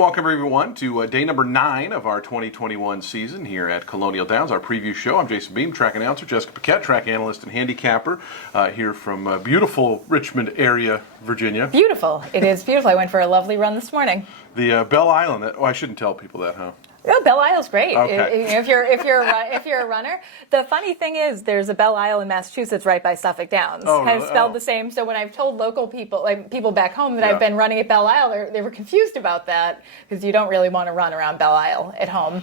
to welcome everyone to day number 9 of our 2021 season here at Colonial Downs, our preview show. I'm Jason Beem, track announcer, Jessica Paquette, track analyst and handicapper, here from beautiful Richmond area, Virginia. Beautiful. It is beautiful. I went for a lovely run this morning. The Belle Island. I shouldn't tell people that, huh? Oh, Belle Isle's great. Okay. If you're a runner, the funny thing is, there's a Belle Isle in Massachusetts right by Suffolk Downs. Oh, kind of really? spelled the same. So when I've told local people, like people back home, that Yeah. I've been running at Belle Isle, they were confused about that because you don't really want to run around Belle Isle at home.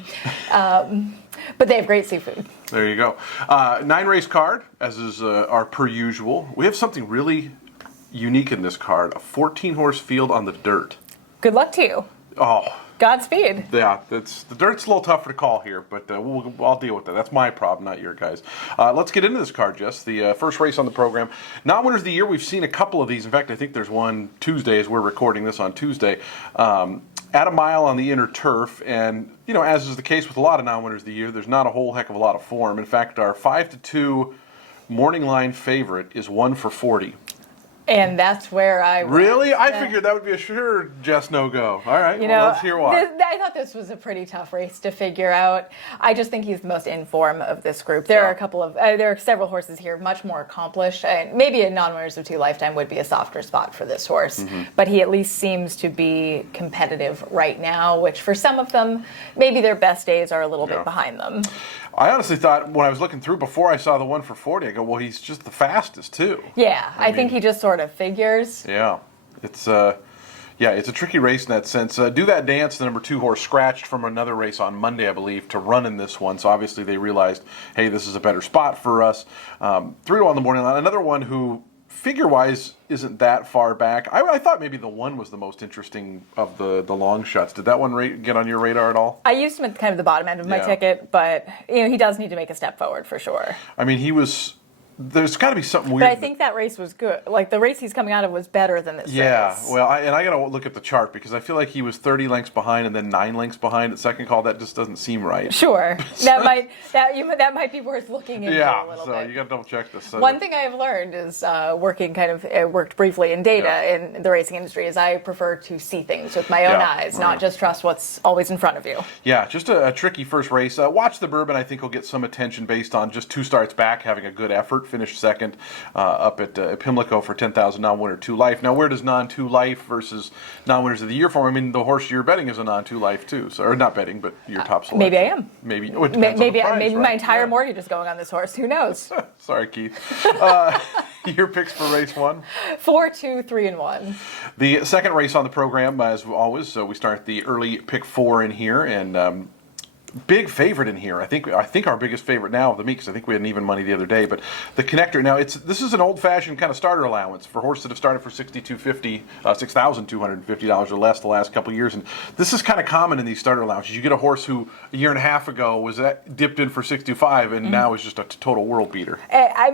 But they have great seafood. There you go. 9-race card, as is our per usual. We have something really unique in this card: a 14-horse field on the dirt. Good luck to you. Oh. Godspeed. Yeah, the dirt's a little tougher to call here, but I'll deal with that. That's my problem, not your guys. Let's get into this card, Jess. The first race on the program. Non-winners of the year, we've seen a couple of these. In fact, I think there's one Tuesday as we're recording this on Tuesday. At a mile on the inner turf, and, you know, as is the case with a lot of non-winners of the year, there's not a whole heck of a lot of form. In fact, our 5-2 morning line favorite is 1 for 40. And that's where I went. Really? I figured that would be a sure Jess no-go. All right, let's hear why. I thought this was a pretty tough race to figure out. I just think he's the most in form of this group. There are several horses here much more accomplished. And maybe a non-winners of 2 lifetime would be a softer spot for this horse. Mm-hmm. But he at least seems to be competitive right now, which for some of them, maybe their best days are a little bit behind them. I honestly thought when I was looking through before I saw the 1 for 40, I go, well, he's just the fastest too. Yeah, I think he just sort of figures. Yeah, it's a tricky race in that sense. Do That Dance, the number 2 horse, scratched from another race on Monday, I believe, to run in this one. So obviously they realized, hey, this is a better spot for us. 3 on the morning line. Another one who figure-wise isn't that far back. I thought maybe the 1 was the most interesting of the long shots. Did that one get on your radar at all? I used him at kind of the bottom end of my ticket, but he does need to make a step forward for sure. I mean, there's got to be something weird. But I think that race was good. Like, the race he's coming out of was better than this race. Yeah, well, I got to look at the chart because I feel like he was 30 lengths behind and then 9 lengths behind at second call. That just doesn't seem right. Sure. that might be worth looking into a little bit. Yeah, so you got to double check this. One thing I have learned is worked briefly in data in the racing industry is I prefer to see things with my own eyes, not just trust what's always in front of you. Yeah, just a tricky first race. Watch the Bourbon, I think, will get some attention based on just 2 starts back, having a good effort, finished second. Up at Pimlico for 10,000 non-winner 2 life. Now, where does non-2 life versus non-winners of the year form? I mean, the horse you're betting is a non-2 life too, so, or not betting, but your top selection. Maybe I am. Maybe Maybe my entire mortgage is going on this horse. Who knows? Sorry, Keith. Your picks for race 1? 4, 2, 3, and 1. The second race on the program, as always, so we start the early pick 4 in here, and big favorite in here. I think our biggest favorite now of the meet, because I think we had an even money the other day. But the Connector. Now this is an old-fashioned kind of starter allowance for horses that have started for $6,250 or less the last couple of years. And this is kind of common in these starter allowances. You get a horse who a year and a half ago was dipped in for $6,250 and now is just a total world beater.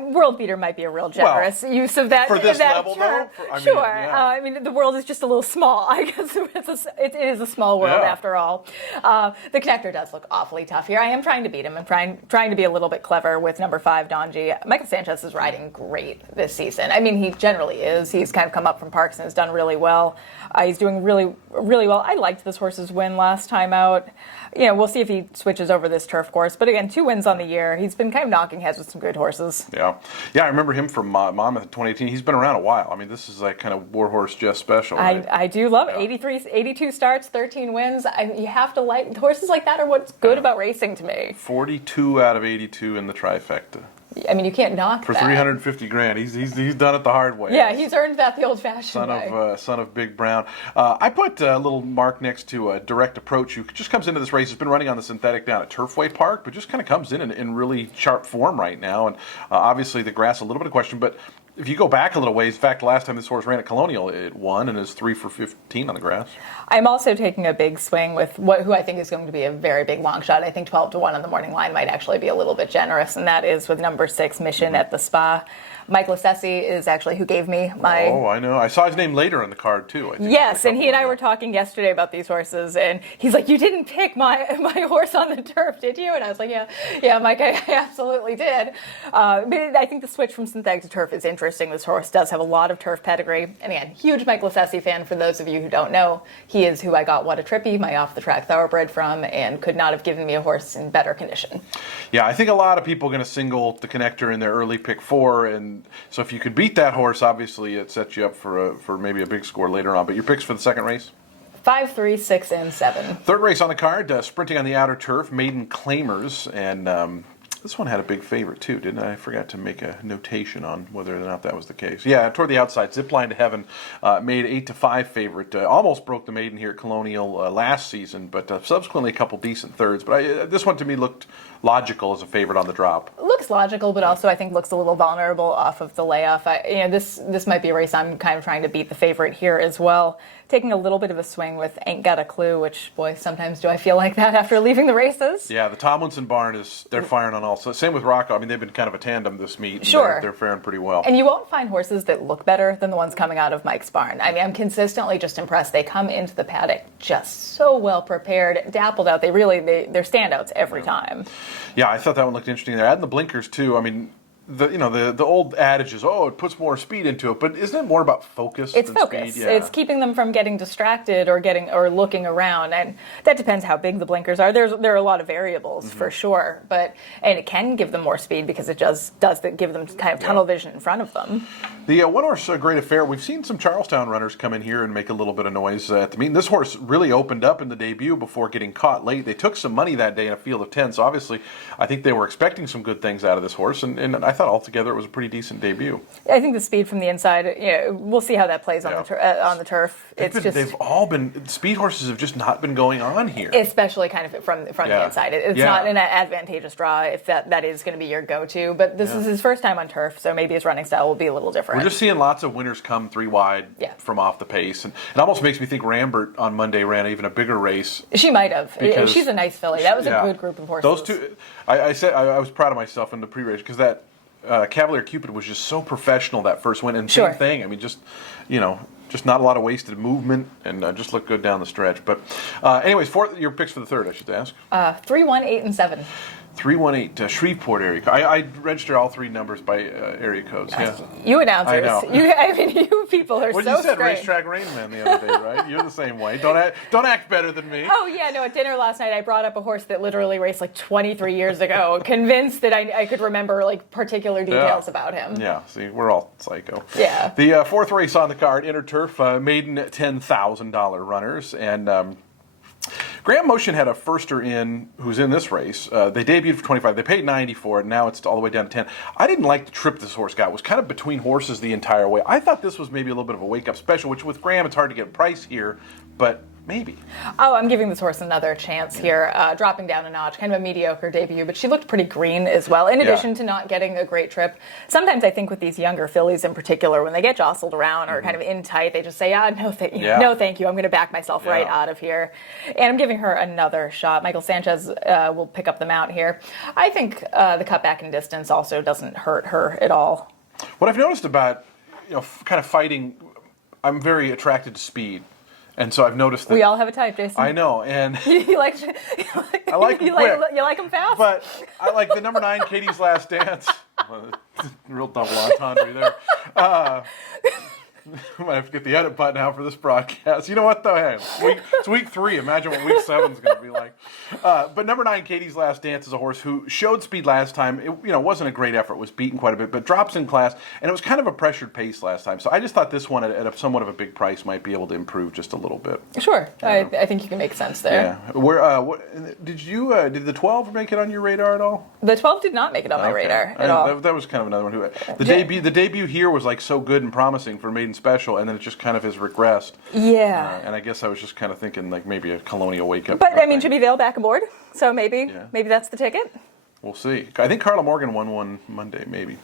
World beater might be a real generous use of that for this that level, term. though. Sure. I mean, the world is just a little small. I guess it is a small world after all. The Connector does look awfully tough here. I am trying to beat him. I'm trying to be a little bit clever with number 5, Donji. Michael Sanchez is riding great this season. I mean, he generally is. He's kind of come up from Parks and has done really well. He's doing really, really well. I liked this horse's win last time out. We'll see if he switches over this turf course. But again, 2 wins on the year. He's been kind of knocking heads with some good horses. Yeah. I remember him from Monmouth in 2018. He's been around a while. I mean, this is like kind of Warhorse Jess special. Right? I do love it. 82 starts, 13 wins. You have to like horses like that are what's good about racing to me. 42 out of 82 in the trifecta. I mean, you can't knock for that. $350,000. He's done it the hard way. Yeah, he's earned that the old-fashioned way. Son of Big Brown. I put a little mark next to Direct Approach, who just comes into this race. Has been running on the synthetic down at Turfway Park, but just kind of comes in really sharp form right now. And obviously the grass a little bit of question, but if you go back a little ways, in fact, last time this horse ran at Colonial, it won and is 3 for 15 on the grass. I'm also taking a big swing with who I think is going to be a very big long shot. I think 12-1 on the morning line might actually be a little bit generous, and that is with number 6, Mission at the Spa. Mike Lassesi is actually who gave me my... Oh, I know. I saw his name later in the card, too. I think yes, and he and I were talking yesterday about these horses, and he's like, you didn't pick my horse on the turf, did you? And I was like, yeah, Mike, I absolutely did. But I think the switch from synthetic to turf is interesting. interesting. This horse does have a lot of turf pedigree. And again, huge Mike Lascesi fan. For those of you who don't know, he is who I got What a Trippy, my off-the-track thoroughbred, from, and could not have given me a horse in better condition. Yeah, I think a lot of people are going to single the Connector in their early pick 4, and so if you could beat that horse, obviously it sets you up for maybe a big score later on. But your picks for the second race? 5, 3, 6, and 7. Third race on the card, sprinting on the outer turf, Maiden Claimers, and this one had a big favorite too, didn't I? I forgot to make a notation on whether or not that was the case. Yeah, toward the outside, Zipline to Heaven, made 8-5 favorite. Almost broke the maiden here at Colonial last season, but subsequently a couple decent thirds. But this one to me looked logical as a favorite on the drop. Looks logical, but also I think looks a little vulnerable off of the layoff. This might be a race I'm kind of trying to beat the favorite here as well. Taking a little bit of a swing with Ain't Got a Clue, which, boy, sometimes do I feel like that after leaving the races. Yeah, the Tomlinson barn they're firing on all. So same with Rocco. I mean, they've been kind of a tandem this meet. Sure. They're faring pretty well. And you won't find horses that look better than the ones coming out of Mike's barn. I mean, I'm consistently just impressed. They come into the paddock just so well prepared, dappled out. They're standouts every time. Yeah, I thought that one looked interesting. They're adding the blinkers too. I mean, the old adage is, it puts more speed into it, but isn't it more about focus? It's than focus. Speed? Yeah. It's keeping them from getting distracted or looking around, and that depends how big the blinkers are. There are a lot of variables for sure, and it can give them more speed because it does give them kind of tunnel vision in front of them. The one horse Great Affair, we've seen some Charlestown runners come in here and make a little bit of noise at the meeting. This horse really opened up in the debut before getting caught late. They took some money that day in a field of 10, so obviously I think they were expecting some good things out of this horse, and I thought altogether it was a pretty decent debut. I think the speed from the inside, we'll see how that plays on the turf. They've all been, speed horses have just not been going on here. Especially kind of from the inside. It's not an advantageous draw if that is going to be your go-to, but this is his first time on turf, so maybe his running style will be a little different. We're just seeing lots of winners come 3 wide from off the pace, and it almost makes me think Rambert on Monday ran even a bigger race. She might have. She's a nice filly. That was a good group of horses. Those two, I said I was proud of myself in the pre-race because that Cavalier Cupid was just so professional that first win, and same thing. I mean, just not a lot of wasted movement, and just looked good down the stretch. But anyways, your picks for the third, I should ask. 3, 1, 8, and 7. 318 Shreveport area code. I register all 3 numbers by area codes. Yeah. You announcers. I know. You people are well, so you said strange. Racetrack Rain Man the other day, right? You're the same way. Don't act better than me. Oh, yeah, no, at dinner last night I brought up a horse that literally raced like 23 years ago, convinced that I could remember like particular details about him. Yeah, see, we're all psycho. Yeah. The fourth race on the card, Inner Turf, maiden $10,000 runners, and Graham Motion had a firster in who's in this race. They debuted for 25. They paid 90 for it. Now it's all the way down to 10. I didn't like the trip this horse got. It was kind of between horses the entire way. I thought this was maybe a little bit of a wake-up special, which with Graham it's hard to get a price here, but maybe. Oh, I'm giving this horse another chance here, dropping down a notch. Kind of a mediocre debut, but she looked pretty green as well, in addition to not getting a great trip. Sometimes I think with these younger fillies in particular, when they get jostled around or kind of in tight, they just say, no, thank you. I'm going to back myself right out of here. And I'm giving her another shot. Michael Sanchez will pick up the mount here. I think the cutback in distance also doesn't hurt her at all. What I've noticed about, kind of fighting, I'm very attracted to speed. And so I've noticed that we all have a type, Jason. I know, and you like I like them quick. You like them fast, but I like the number 9, Katie's Last Dance. Real double entendre there. I might have to get the edit button out for this broadcast. You know what, though? Hey, it's week 3. Imagine what week 7 is going to be like. But number 9, Katie's Last Dance, is a horse who showed speed last time. It wasn't a great effort. Was beaten quite a bit, but drops in class, and it was kind of a pressured pace last time. So I just thought this one, at a somewhat of a big price, might be able to improve just a little bit. Sure, I think you can make sense there. Yeah. Where did the 12 make it on your radar at all? The 12 did not make it on my radar at all. That was kind of another one. The debut here was like so good and promising for maiden special, and then it just kind of has regressed. Yeah. And I guess I was just kind of thinking like maybe a Colonial wake up. But I mean, Jimmy Vale back aboard, so maybe that's the ticket. We'll see. I think Carla Morgan won one Monday, maybe.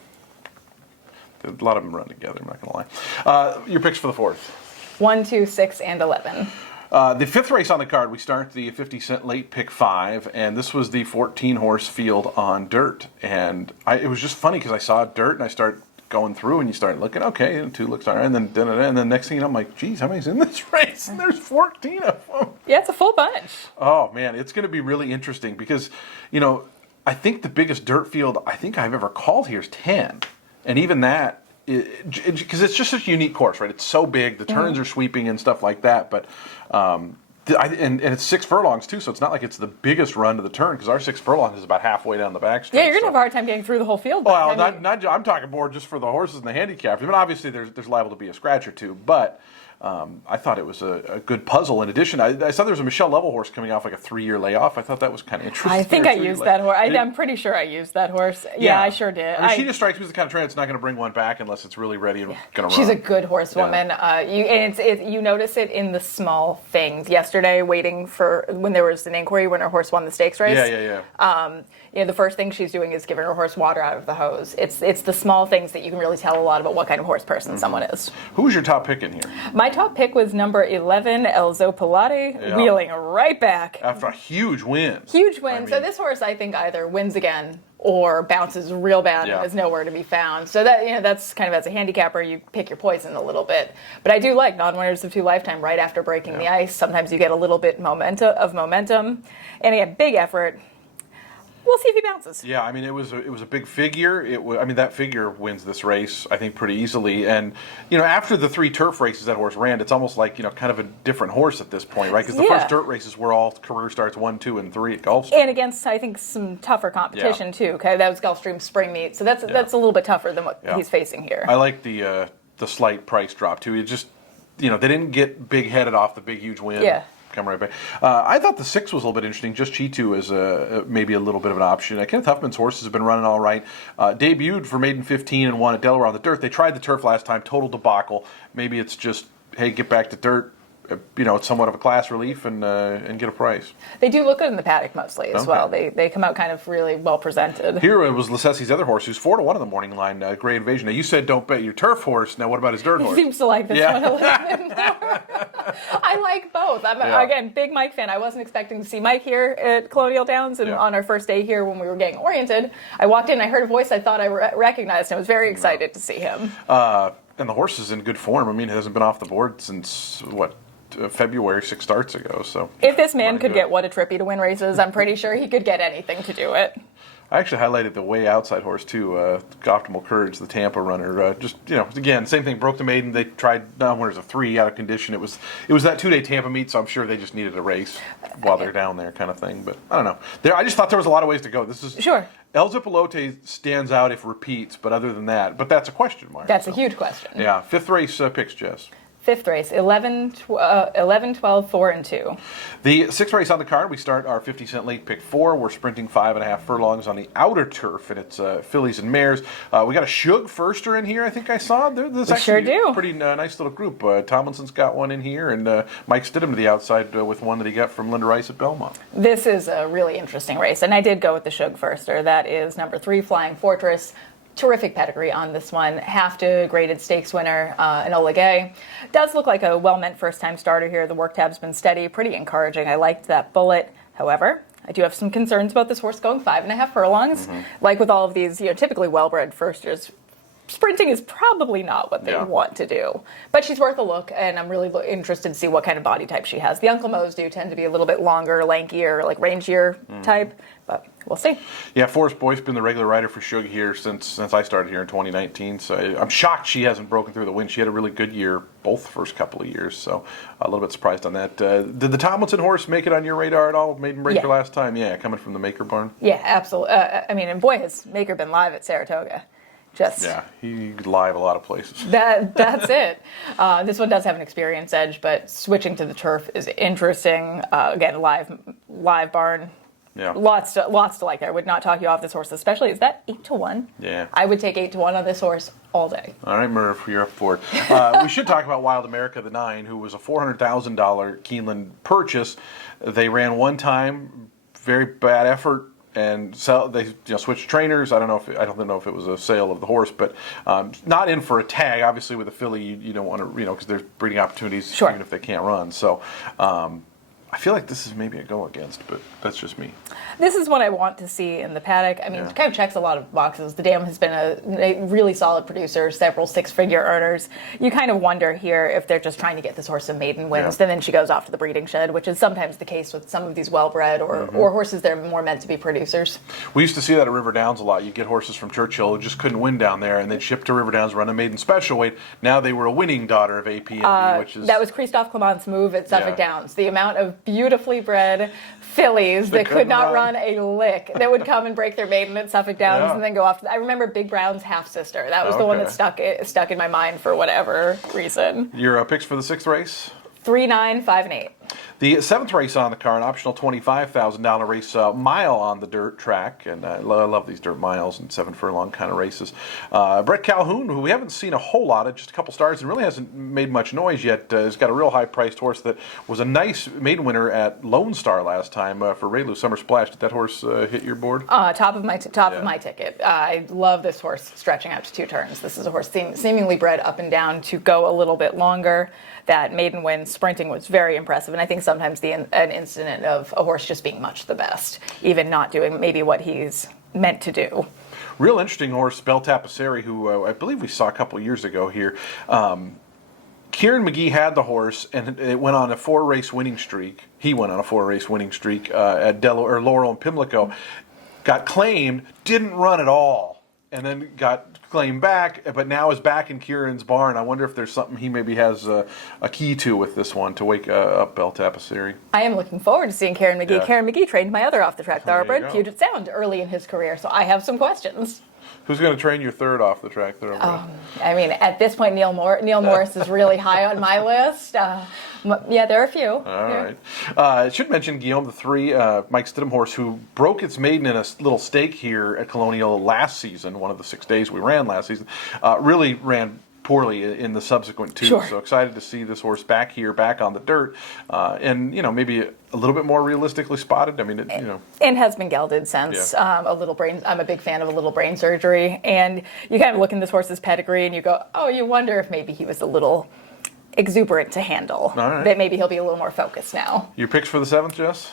A lot of them run together. I'm not going to lie. Your picks for the fourth. 1, 2, 6, and 11. The fifth race on the card, we start the 50-cent late pick 5, and this was the 14-horse field on dirt. And it was just funny because I saw dirt, and I started going through, and you start looking, okay, and 2 looks all right, and then next thing I'm like, geez, how many's in this race? And there's 14 of them. Yeah, it's a full bunch. Oh, man, it's going to be really interesting because, I think the biggest dirt field I think I've ever called here is 10. And even that because it's just such a unique course, right? It's so big, the turns are sweeping and stuff like that, but and it's 6 furlongs too, so it's not like it's the biggest run to the turn, because our 6 furlongs is about halfway down the back straight. Yeah, you're going to have a hard time getting through the whole field. Well, I'm talking more just for the horses and the handicappers. I mean, obviously there's liable to be a scratch or two, but I thought it was a good puzzle. In addition, I saw there was a Michelle Level horse coming off like a 3-year layoff. I thought that was kind of interesting. I think I used that horse. I'm pretty sure I used that horse. Yeah, I sure did. I mean, she just strikes me as the kind of trainer that's not going to bring one back unless it's really ready and going to run. She's a good horsewoman. You notice it in the small things. Yesterday, waiting for when there was an inquiry when her horse won the stakes race. The first thing she's doing is giving her horse water out of the hose. It's the small things that you can really tell a lot about what kind of horse person someone is. Who was your top pick in here? My top pick was number 11, El Zopalati, wheeling right back. After a huge win. Huge win. So this horse, I think, either wins again or bounces real bad and is nowhere to be found. So that's kind of, as a handicapper, you pick your poison a little bit. But I do like non-winners of 2 lifetime right after breaking the ice. Sometimes you get a little bit of momentum. And again, big effort. We'll see if he bounces. Yeah, I mean, it was a big figure. That figure wins this race, I think, pretty easily. And after the 3 turf races that horse ran, it's almost like kind of a different horse at this point, right? Because the first dirt races were all career starts 1, 2, and 3 at Gulfstream, and against, I think, some tougher competition too. Okay, that was Gulfstream spring meet, so that's a little bit tougher than what he's facing here. I like the slight price drop too. It just they didn't get big headed off the big huge win. Yeah. Come right back. I thought the 6 was a little bit interesting. Just Chitu as maybe a little bit of an option. Kenneth Huffman's horses have been running all right. Debuted for maiden 15 and won at Delaware on the dirt. They tried the turf last time, total debacle. Maybe it's just, hey, get back to dirt. It's somewhat of a class relief and get a price. They do look good in the paddock mostly as well. They come out kind of really well presented. Here was Lacessi's other horse, who's 4-1 in the morning line, Great Invasion. Now you said don't bet your turf horse. Now what about his dirt horse? He seems to like this one a little bit more. I like both. I'm again big Mike fan. I wasn't expecting to see Mike here at Colonial Downs, and on our first day here when we were getting oriented, I walked in, I heard a voice I thought I recognized, and I was very excited to see him. And the horse is in good form. I mean, it hasn't been off the board since February, 6 starts ago. So if this man could get What a Trippy to win races, I'm pretty sure he could get anything to do it. I actually highlighted the way outside horse too, Optimal Courage, the Tampa runner. Again, same thing. Broke the maiden. They tried non-winners of 3 out of condition. It was that 2-day Tampa meet, so I'm sure they just needed a race while they're down there, kind of thing. But I don't know. I just thought there was a lot of ways to go. This is sure. El Zipolote stands out if repeats, but other than that, that's a question mark. That's a huge question. Yeah, 5th race picks, Jess. 5th race, 11, 12, 4, and 2. The 6th race on the card, we start our 50-cent late pick 4. We're sprinting 5.5 furlongs on the outer turf, and it's fillies and mares. We got a Shug Firster in here, I think I saw. There's actually a pretty nice little group. Tomlinson's got one in here, and Mike Stidham to the outside with one that he got from Linda Rice at Belmont. This is a really interesting race, and I did go with the Shug Firster. That is number 3, Flying Fortress. Terrific pedigree on this one. Half to graded stakes winner, Enola Gay. Does look like a well-meant first-time starter here. The work tab's been steady, pretty encouraging. I liked that bullet. However, I do have some concerns about this horse going 5.5 furlongs. Like with all of these, typically well-bred firsters, sprinting is probably not what they want to do. But she's worth a look, and I'm really interested to see what kind of body type she has. The Uncle Mo's do tend to be a little bit longer, lankier, like rangier type, but we'll see. Yeah, Forrest Boyce's been the regular rider for Shug here since I started here in 2019, so I'm shocked she hasn't broken through the win. She had a really good year both first couple of years, so a little bit surprised on that. Did the Tomlinson horse make it on your radar at all? Maiden breaker last time? Yeah, coming from the Maker barn? Yeah, absolutely. And boy, has Maker been live at Saratoga. He live a lot of places. That's it. This one does have an experience edge, but switching to the turf is interesting. Again, live barn. Yeah. Lots to like there. I would not talk you off this horse, especially. Is that 8-1? Yeah. I would take 8-1 on this horse all day. All right, Murph, you're up for it. We should talk about Wild America, the 9, who was a $400,000 Keeneland purchase. They ran one time, very bad effort. And they switched trainers. I don't know if it was a sale of the horse, but not in for a tag. Obviously, with a filly, you don't want to, because there's breeding opportunities even if they can't run. So I feel like this is maybe a go against, but that's just me. This is what I want to see in the paddock. I mean, it kind of checks a lot of boxes. The dam has been a really solid producer, several six-figure earners. You kind of wonder here if they're just trying to get this horse some maiden wins, and then she goes off to the breeding shed, which is sometimes the case with some of these well-bred or horses that are more meant to be producers. We used to see that at River Downs a lot. You get horses from Churchill who just couldn't win down there, and they'd ship to River Downs, run a maiden special weight. Now they were a winning daughter of APMB, which is... That was Christophe Clement's move at Suffolk Downs. The amount of beautifully bred fillies that could not run a lick that would come and break their maiden at Suffolk Downs and then go off. I remember Big Brown's half-sister. That was the one that stuck in my mind for whatever reason. Your picks for the 6th race? 3, 9, 5, and 8. The 7th race on the card, an optional $25,000 race, mile on the dirt track, and I love these dirt miles and 7 furlong kind of races. Brett Calhoun, who we haven't seen a whole lot of, just a couple starts, and really hasn't made much noise yet, has got a real high-priced horse that was a nice maiden winner at Lone Star last time for Raylu Summer Splash. Did that horse hit your board? Top of my ticket. I love this horse stretching out to 2 turns. This is a horse seemingly bred up and down to go a little bit longer. That maiden win sprinting was very impressive, and I think sometimes an incident of a horse just being much the best, even not doing maybe what he's meant to do. Real interesting horse, Bel Tapissiere, who I believe we saw a couple years ago here. Kieran McGee had the horse, and it went on a 4-race winning streak. He went on a 4-race winning streak at Laurel and Pimlico. Got claimed, didn't run at all, and then got claimed back, but now is back in Kieran's barn. I wonder if there's something he maybe has a key to with this one to wake up Bel Tapissiere. I am looking forward to seeing Kieran McGee. Yeah. Kieran McGee trained my other off-the-track thoroughbred, Puget Sound, early in his career, so I have some questions. Who's going to train your third off-the-track thoroughbred? I mean, at this point, Neil Morris is really high on my list. Yeah, there are a few. All right. I should mention Guillaume the 3, Mike Stidham horse, who broke its maiden in a little stake here at Colonial last season, one of the 6 days we ran last season. Really ran poorly in the subsequent 2. Sure. So excited to see this horse back here, back on the dirt, and maybe a little bit more realistically spotted. I mean, and has been gelded since a little brain. I'm a big fan of a little brain surgery, and you kind of look in this horse's pedigree, and you go, oh, you wonder if maybe he was a little exuberant to handle. All right. That maybe he'll be a little more focused now. Your picks for the 7th, Jess?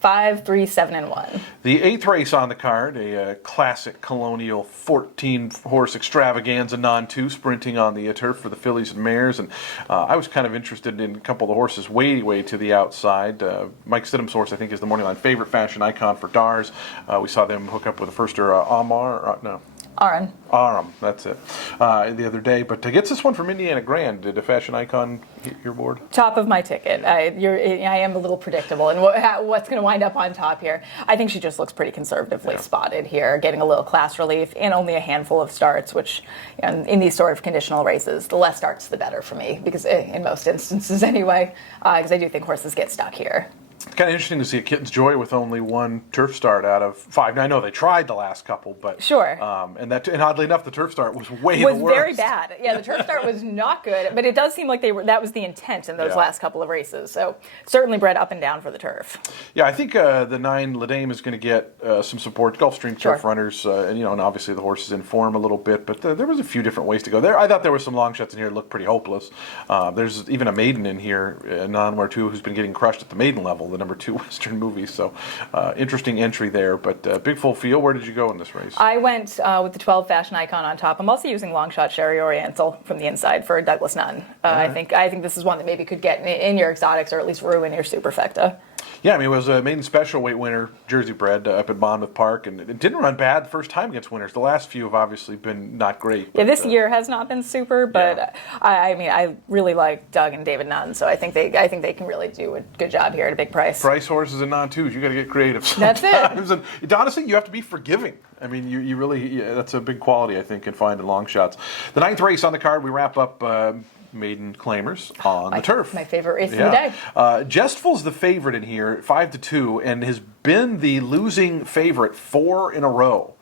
5, 3, 7, and 1. The 8th race on the card, a classic Colonial 14-horse extravaganza non-2 sprinting on the turf for the fillies and mares. And I was kind of interested in a couple of the horses way to the outside. Mike Stidham's horse, I think, is the morning line favorite, Fashion Icon for Dars. We saw them hook up with a firster, Aram, that's it, the other day. But gets this one from Indiana Grand. Did a Fashion Icon hit your board? Top of my ticket. I am a little predictable in what's going to wind up on top here. I think she just looks pretty conservatively spotted here, getting a little class relief and only a handful of starts, which in these sort of conditional races, the less starts, the better for me, because in most instances anyway, because I do think horses get stuck here. Kind of interesting to see a Kitten's Joy with only 1 turf start out of 5. Now, I know they tried the last couple, but sure. And oddly enough, the turf start was the worst. Was very bad. Yeah, the turf start was not good, but it does seem like that was the intent in those last couple of races. So certainly bred up and down for the turf. Yeah, I think the 9 Ladame is going to get some support. Gulfstream turf runners, and obviously the horse is in form a little bit, but there was a few different ways to go there. I thought there was some long shots in here that looked pretty hopeless. There's even a maiden in here, Non-Ware 2, who's been getting crushed at the maiden level, the number 2 Western movie. So interesting entry there, but big full field. Where did you go in this race? I went with the 12 Fashion Icon on top. I'm also using long shot Sherry Oriental from the inside for Douglas Nunn. I think this is one that maybe could get in your exotics or at least ruin your superfecta. Yeah, I mean, it was a maiden special weight winner, Jersey bred, up at Monmouth Park, and it didn't run bad the first time against winners. The last few have obviously been not great. But, this year has not been super, but I really like Doug and David Nunn, so I think they can really do a good job here at a big price. Price horses and non-twos, you got to get creative sometimes. That's it. And honestly, you have to be forgiving. I mean, you really, that's a big quality, I think, in finding long shots. The 9th race on the card, we wrap up maiden claimers on the turf. My favorite race of the day. Jestful's the favorite in here, 5-2, and has been the losing favorite 4 in a row.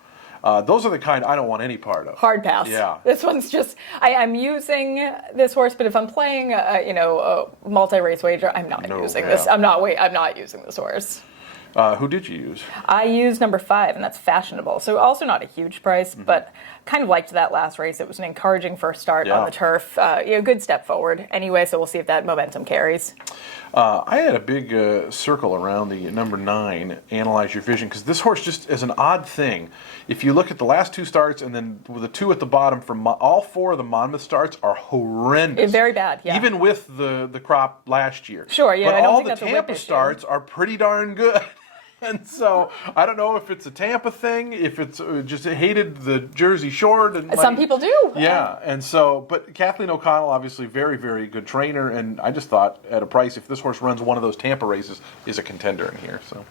Those are the kind I don't want any part of. Hard pass. Yeah. This one's just, I'm using this horse, but if I'm playing, a multi-race wager, I'm not using this. I'm not using this horse. Who did you use? I used number 5, and that's Fashionable. So also not a huge price, but kind of liked that last race. It was an encouraging first start on the turf. Good step forward anyway, so we'll see if that momentum carries. I had a big circle around the number 9, Analyze Your Vision, because this horse just is an odd thing. If you look at the last 2 starts and then the 2 at the bottom, from all 4 of the Monmouth starts are horrendous. Very bad, yeah. Even with the crop last year. Sure, yeah, but I don't all think the that's a whip Tampa issue. starts are pretty darn good. And so I don't know if it's a Tampa thing, if it's just hated the Jersey Short. And Some people do. Yeah, and so, but Kathleen O'Connell, obviously very, very good trainer, and I just thought at a price, if this horse runs one of those Tampa races, is a contender in here. So,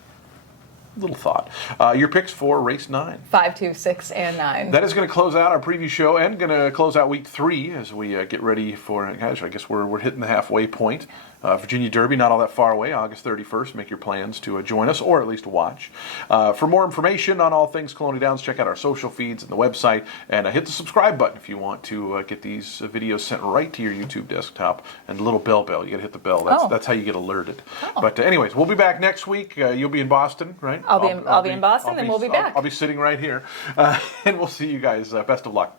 little thought. Your picks for race 9. 5, 2, 6, and 9. That is going to close out our preview show and going to close out week 3 as we get ready for, gosh, I guess we're hitting the halfway point. Virginia Derby, not all that far away, August 31st. Make your plans to join us or at least watch. For more information on all things Colonial Downs, check out our social feeds and the website. And hit the subscribe button if you want to get these videos sent right to your YouTube desktop. And the little bell. You got to hit the bell. That's how you get alerted. Oh. But anyways, we'll be back next week. You'll be in Boston, right? I'll be in Boston, and we'll be back. I'll be sitting right here. And we'll see you guys. Best of luck.